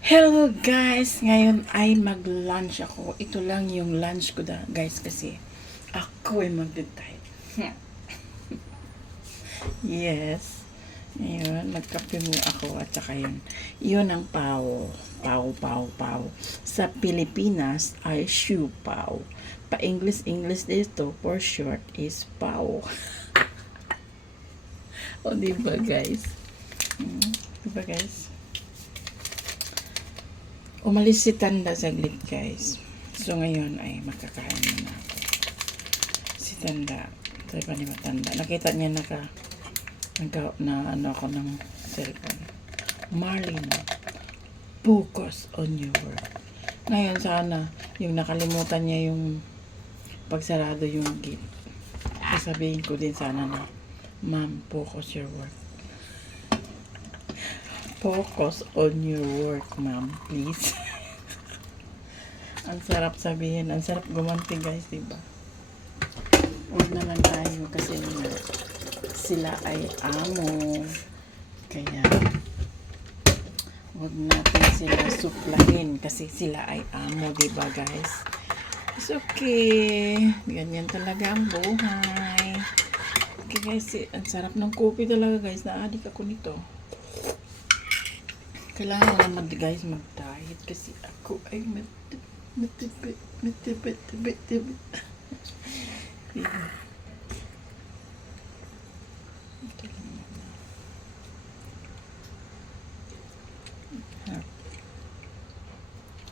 Hello guys! Ngayon ay mag-lunch ako. Ito lang yung lunch ko guys kasi ako ay mag-diet. Yes. Ngayon, nagkape muna ako at saka yun. Yun ang pao. Pao, pao, pao. Sa Pilipinas ay siu pao. Pa-English dito for short is pao. O diba guys? Diba guys? Umalis si Tanda saglit guys. So ngayon ay makakain na ako. Si Tanda. Tayo pa ni Matanda. Nakita niya na ano ako ng cellphone. Marlene, focus on your work. Ngayon sana yung nakalimutan niya yung pagsarado yung gate. Sasabihin ko din sana na, Ma'am, focus your work. Focus on your work, ma'am, please. Ang sarap sabihin, ang sarap gumanti guys, diba? Huwag na lang tayo kasi sila ay amo. Kaya, huwag natin sila suplahin kasi sila ay amo, diba guys? It's okay. Ganyan talaga ang buhay. Okay guys, ang sarap ng kopi talaga guys. Naadik ako nito. Kailangan naman guys mag-diet kasi ako ay matibit.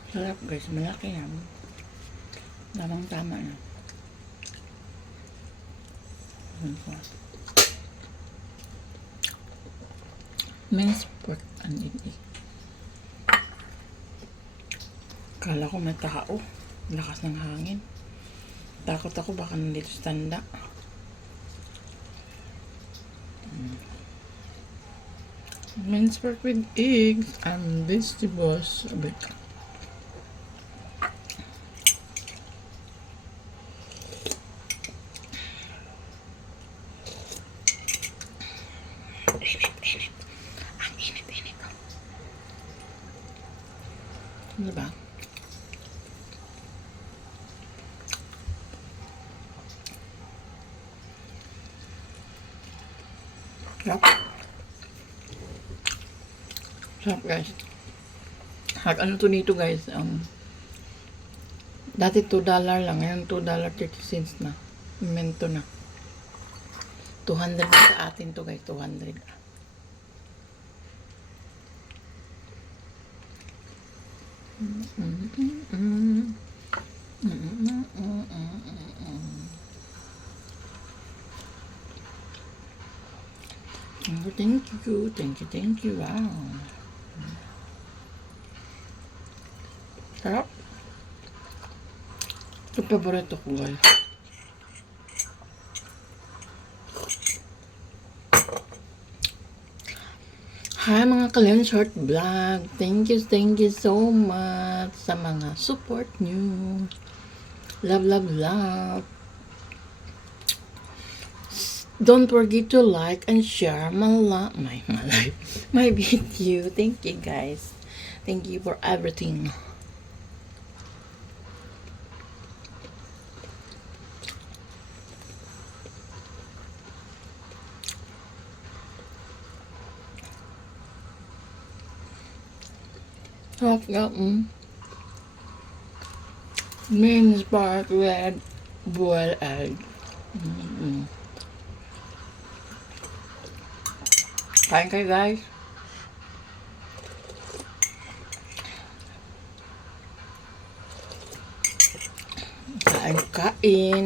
Sarap guys, malaki yan. Tamang tama na. Minced pork and egg. Kala ko may tao. Lakas ng hangin. Takot ako baka nandito sa Tanda. Minced pork with eggs and vegetables. Ang init-init. Diba? Sarap. Sarap guys. Ano to nito guys? Dati $2 lang. Ngayon $2.30 na. Mento na. 200 na sa atin to guys. 200. Thank you. Wow. Sarap. Ito paborito ko guys. Hi mga Kalyan Short Vlog. Thank you so much sa mga support nyo. Love. Don't forget to like and share my video. Thank you guys. Thank you for everything. I've gotten minced pork with boiled egg. Kain kayo guys. Kain.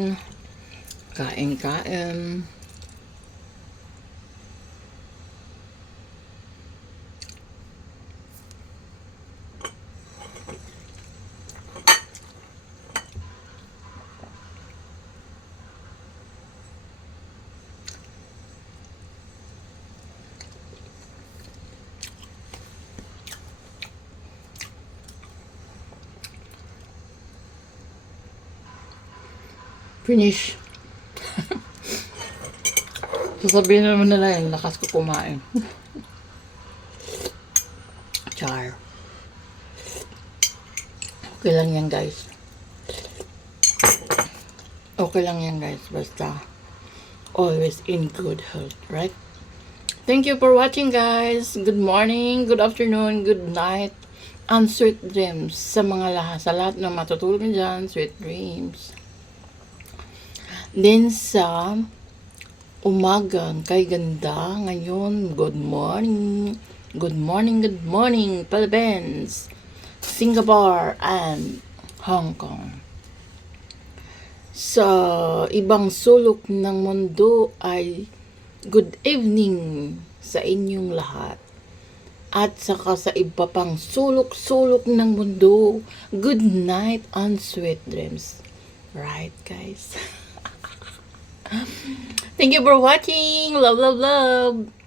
Finish. Sasabihin naman nila yung lakas ko kumain. Char. Okay lang yan, guys. Okay lang yan, guys. Basta always in good health, right? Thank you for watching, guys. Good morning, good afternoon, good night, and sweet dreams sa mga lahat, sa lahat na matutulog dyan, sweet dreams. Then sa umaga, kay ganda ngayon, good morning, good morning, good morning, Philippines, Singapore, and Hong Kong. Sa ibang sulok ng mundo ay good evening sa inyong lahat. At saka sa iba pang sulok-sulok ng mundo, good night and sweet dreams. Right, guys? Thank you for watching. Love, love, love.